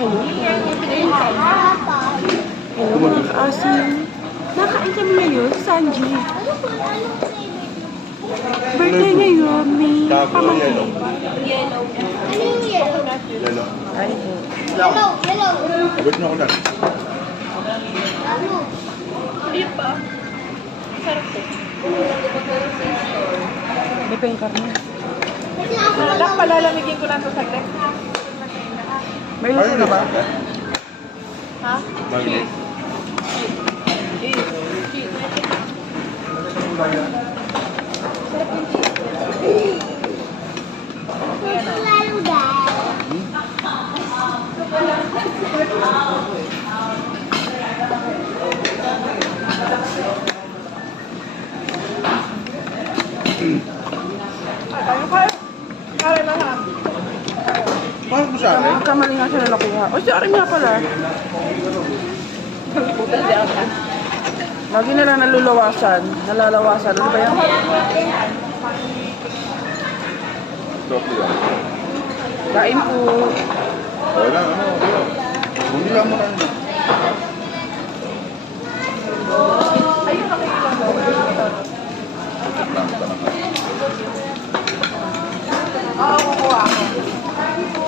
Hello mga kaasim. Nakain kami ngayon, Sanji. Birthday ngayon, may pamangkin. Yellow. Ano yung yellow? Yellow. Ay, Yellow. Yellow. Abot na ako na. Ano? Hindi pa. Sarap to. may pa yung karne. Kasi ako Anak, palalamigin ko lang to sa trek. May luto na ba? Ha? Maliit. lalo dahil. Tayo ka. Kare na ha. Bakit mo sa akin? Kamali nga siya na nakuha. O, si Arim nga pala. Butal di ako. Lagi nila nalulawasan. Nalalawasan. Ano ba yan? Topi lang. Kain po. Wala, ano. Bumili lang mo na. Ayun na kayo lang. Oo, kukuha ako.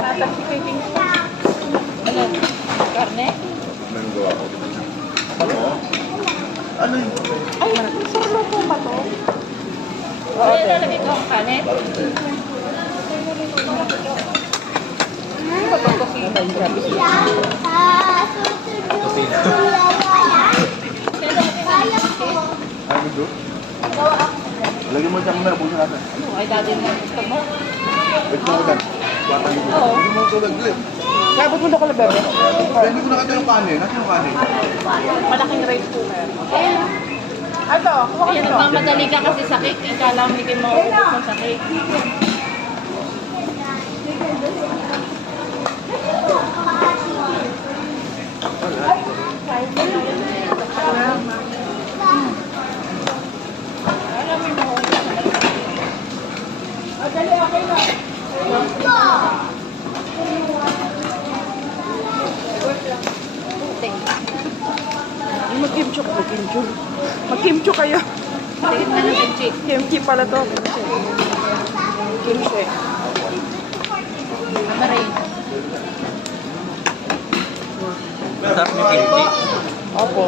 Nasa chicken. Ano? Karne? Mango ako. Ano? Ano yun? Ay, sarap po ba to? Oo, lalagay ko ang kanin. Ano ba ito? Ay, gusto? Lagi mo dyan muna, puso natin. Ano? Ay, dati mo gusto mo? Wait mo ko dyan. Bata yung gusto. Oo. Hindi mo tulad ulit. Kapag mo na ko bebe. Kaya hindi ko nakita yung kanin. Nasaan yung kanin? Malaking rice cooker. Ito, kuha Kaya nagmamadali ka kasi sa cake. Akala mo hindi maubos mo sa cake. Mag-kimchi ko. Mag-kimchi. Mag-kimchi kayo. Tingin na ng kimchi. Kimchi pala to. Kimchi. Amaray. Masarap yung kimchi. Opo.